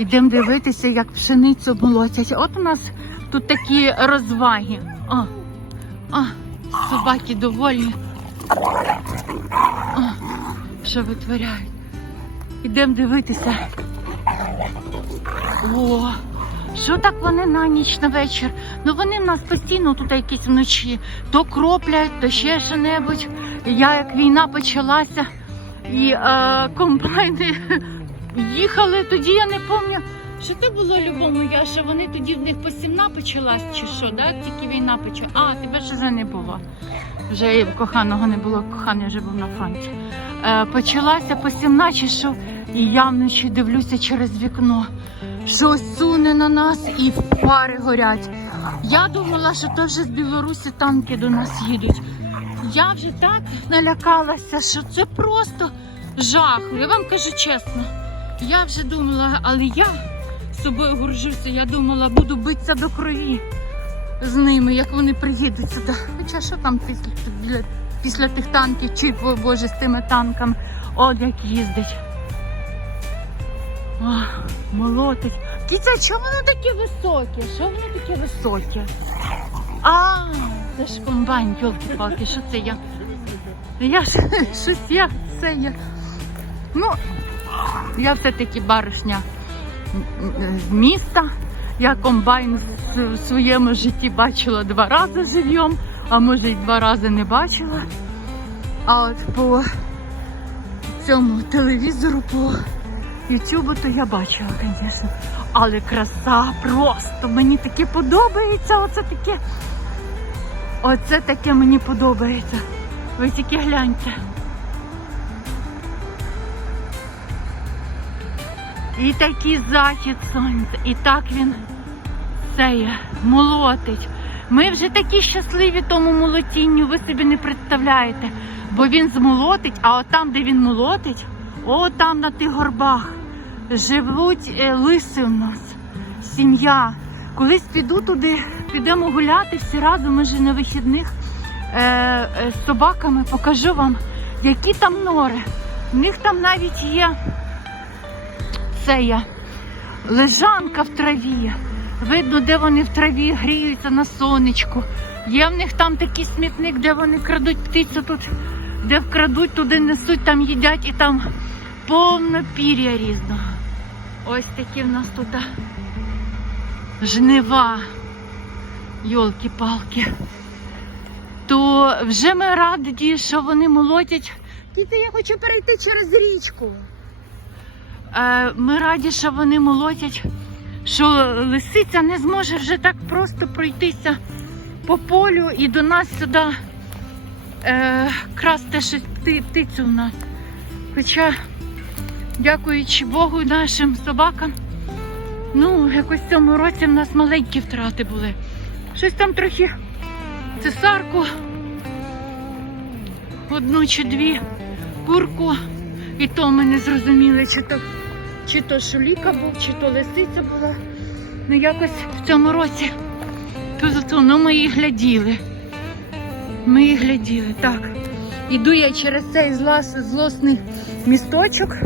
Йдемо дивитися, як пшеницю молотять. От у нас тут такі розваги. О, о, собаки довольні. О, що витворяють. Йдемо дивитися. О, що так вони на ніч на вечір? Ну вони в нас постійно тут якісь вночі. То кроплять, то ще що-небудь. Я як війна почалася, і е, комбайни їхали, тоді я не пам'ятаю. Що це було любому я, що вони тоді в них посівна почалась, чи що, да? тільки війна почала. А, тебе ж вже не було. Вже коханого не було, коханий вже був на фронті. Е, почалася посівна, чи що, і я вночі дивлюся через вікно. Щось суне на нас і фари горять. Я думала, що то вже з Білорусі танки до нас їдуть. Я вже так налякалася, що це просто жах. Я вам кажу чесно. Я вже думала, але я з собою горжуся. Я думала, буду битися до крові з ними, як вони приїдуть сюди. Хоча що там після, після, тих танків, чи о, боже, з тими танками, от як їздить. О, молотить. Кіця, чому вони такі високі? Що вони такі високі? А, це ж комбайн, йолки-палки, що це я? Я ж щось я це я. Ну, я все-таки баришня з міста. Я комбайн в- своєму житті бачила два рази живьом, а може й два рази не бачила. А от по цьому телевізору, по Ютубу, то я бачила, звісно. Але краса просто мені таке подобається. Оце таке. Оце таке мені подобається. Ви тільки гляньте. І такий захід сонця, і так він сеє, молотить. Ми вже такі щасливі тому молотінню, ви собі не представляєте. Бо він змолотить, а от там, де він молотить, о там на тих горбах живуть е, лиси у нас, сім'я. Колись піду туди, підемо гуляти всі разом, ми ж на вихідних е, е, з собаками, покажу вам, які там нори. У них там навіть є це я, лежанка в траві. Видно, де вони в траві гріються на сонечку. Є в них там такий смітник, де вони крадуть птицю тут, де вкрадуть, туди несуть, там їдять і там повно пір'я різного. Ось такі в нас тут жнива. Йолки-палки. То вже ми раді, що вони молотять. Діти, я хочу перейти через річку. Е, Ми раді, що вони молотять, що лисиця не зможе вже так просто пройтися по полю і до нас сюди е, красти щось птицю в нас. Хоча, дякуючи Богу, нашим собакам, ну, якось в цьому році в нас маленькі втрати були. Щось там трохи цесарку, одну чи дві, курку. І то ми не зрозуміли, чи то, чи то шуліка був, чи то лисиця була. Ну якось в цьому році. То зато ну, ми її гляділи. Ми її гляділи, так. Іду я через цей злас, злосний місточок.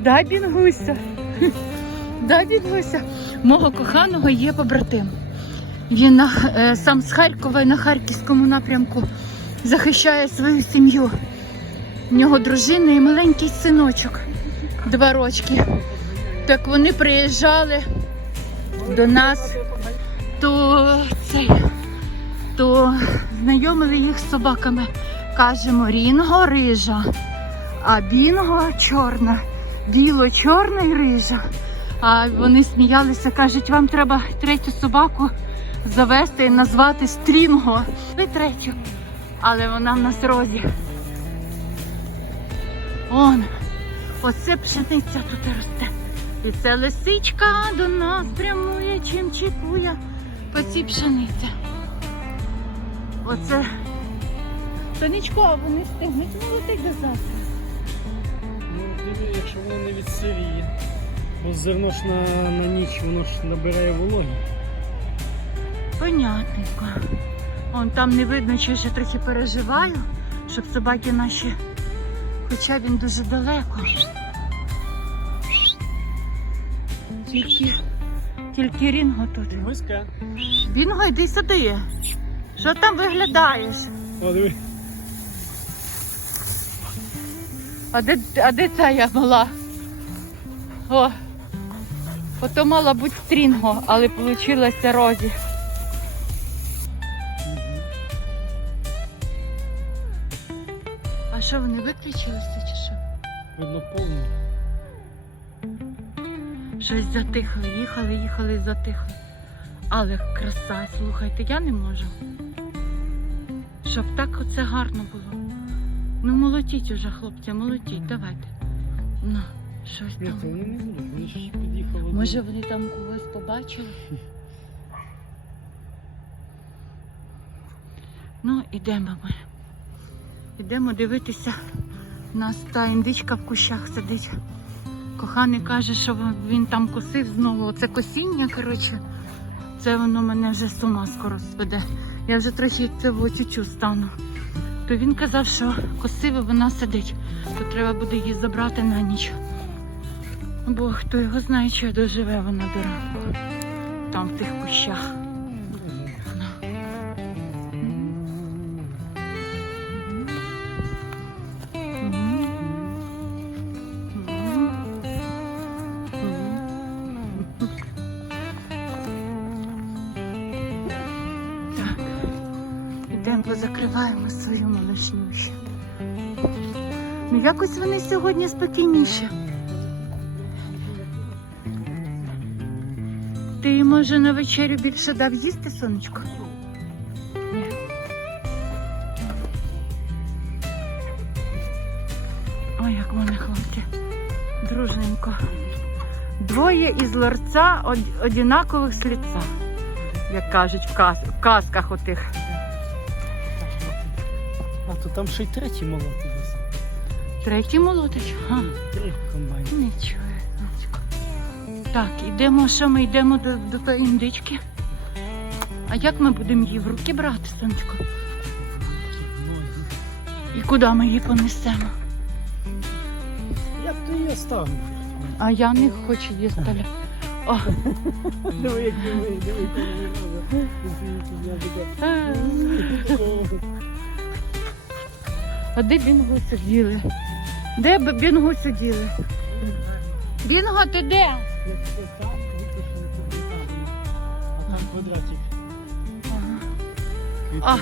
Дай бінгуйся. Дай бінгуйся. Мого коханого є побратим. Він на, е, сам з Харкова і на Харківському напрямку захищає свою сім'ю. В нього дружина і маленький синочок, два рочки. Так вони приїжджали до нас, то цей, то знайомили їх з собаками. Кажемо, рінго рижа, а бінго чорна, біло-чорна і рижа. А вони сміялися, кажуть, вам треба третю собаку завести і назвати Стрінго. Ви третю. Але вона в нас розі. Он, оце пшениця тут росте. І це лисичка до нас прямує, чим чекує по цій пшениця. Оце. Сонечко, а вони встигнуть молотить до завтра. Ну, диви, якщо воно не відсиріє. Бо зерно ж на, на ніч воно ж набирає вологі. Понятненько. Он там не видно, чи ще трохи переживаю, щоб собаки наші. Хоча він дуже далеко. Тільки, тільки Рінго тут. Миска. Бінго, йди сюди. Що там виглядаєш? О, диви. А де, а де ця я мала? О, ото мала бути стрінго, але вийшла розі. Що, вони виключилися чи що? Видно повно. Щось затихли, їхали, їхали і затихли. Але краса, слухайте, я не можу. Щоб так оце гарно було. Ну молотіть уже, хлопці, молотіть, давайте. Ну, щось Ні, там. то вони не будуть, вони ж під'їхали. Може вони там когось побачили? Ну, ідемо ми. Ідемо дивитися. У нас та індичка в кущах сидить. Коханий каже, що він там косив знову. Оце косіння, коротше. Це воно мене вже з ума скоро зведе. Я вже трохи цього тютю стану. То він казав, що косив і вона сидить. То треба буде її забрати на ніч. Бо хто його знає, чи доживе вона до ранку. Там в тих кущах. Ідемо позакриваємо свою малишню ще. Ну якось вони сьогодні спокійніші. Ти може на вечерю більше дав їсти, сонечко? Ні. Ой, як в мене хлопці. Дружненько. Двоє із ларця од- одинакових з лиця, як кажуть в, каз- в казках отих. Там ще й третій молотий десь. Третій молотич. А, Три комбайни. нічого. Так, ідемо, що ми йдемо до, до тої індички. А як ми будемо її в руки брати, сонечко? І куди ми її понесемо? Я б то її оставив. А я не хочу її ставляти. О, Диви, як диви, диви, коли а де бінго сиділи? Де б бінго сиділи? Бінго, ти де? Квадратик. А,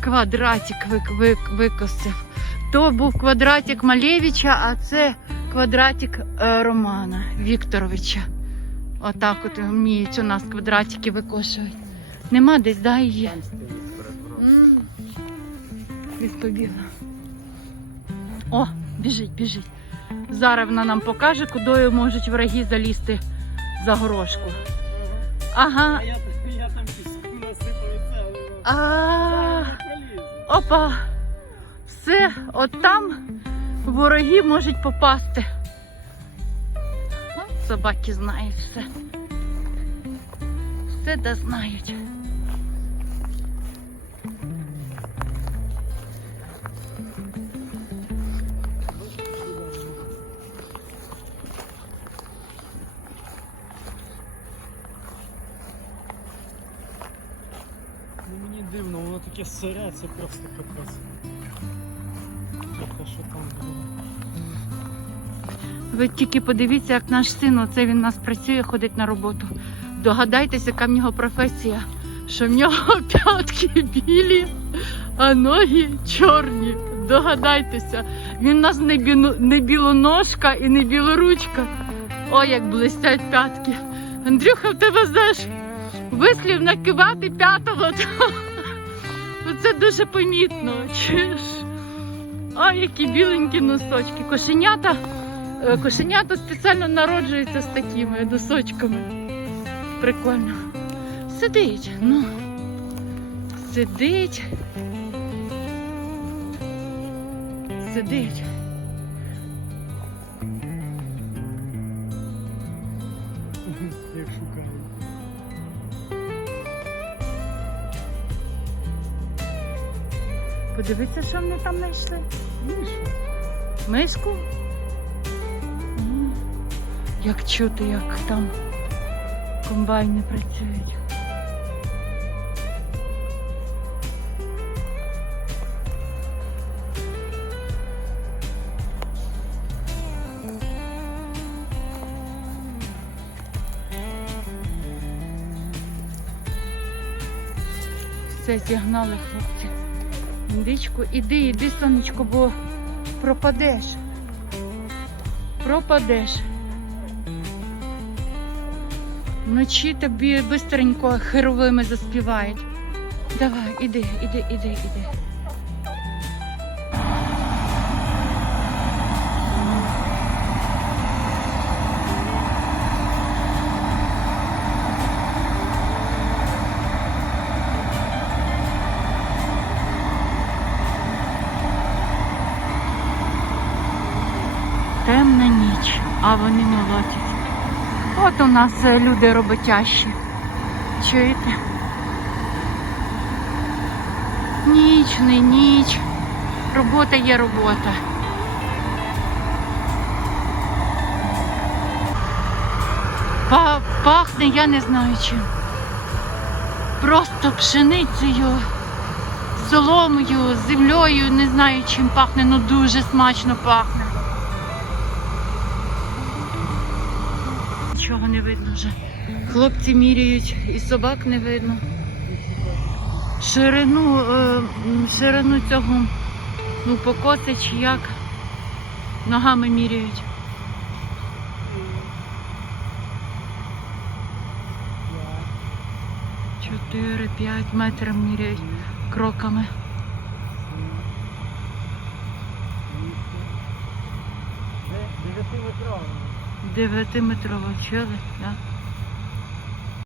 квадратик вик, вик, викосив. То був квадратик Малєвича, а це квадратик е, Романа Вікторовича. Отак от вміють у нас квадратики викошують. Нема десь, да, її? М. Побігла. О, біжить, біжить. Зараз вона нам покаже, куди можуть враги залізти за горошку. Ага. А я, я там піску це, але опа. Все, от там вороги можуть попасти. От собаки знають все. Все да знають. Таке сире, це просто капець. Трохи що там було. Ви тільки подивіться, як наш син, оце він у нас працює, ходить на роботу. Догадайтеся, яка в нього професія, що в нього п'ятки білі, а ноги чорні. Догадайтеся, він у нас не, біну, не білоножка і не білоручка. Ой, як блистять п'ятки. Андрюха, в тебе знаєш, вислів накивати п'ятого. Оце дуже помітно. Чеш. А які біленькі носочки. Кошенята. Е, Кошенята спеціально народжуються з такими носочками. Прикольно. Сидить, ну. Сидить. Сидить. Подивіться, що вони там знайшли. Ну і що? Мишку. М. Як чути, як там комбайни працюють. Все зігнали хлопці. Індичку, іди, іди, сонечко, бо пропадеш. Пропадеш. Вночі тобі бистренько херовими заспівають. Давай, іди, іди, іди, іди. Темна ніч, а вони молодять. От у нас е, люди роботящі. Чуєте? Ніч, не ніч. Робота є робота. Пахне, я не знаю чим. Просто пшеницею, соломою, землею, не знаю чим пахне, ну дуже смачно пахне. нічого не видно вже. Хлопці міряють, і собак не видно. Ширину е, ширину цього ну, покоси чи як ногами міряють. Чотири, п'ять метрів міряють кроками. Дев'ятиметровими. 9-метрова челюсть, да?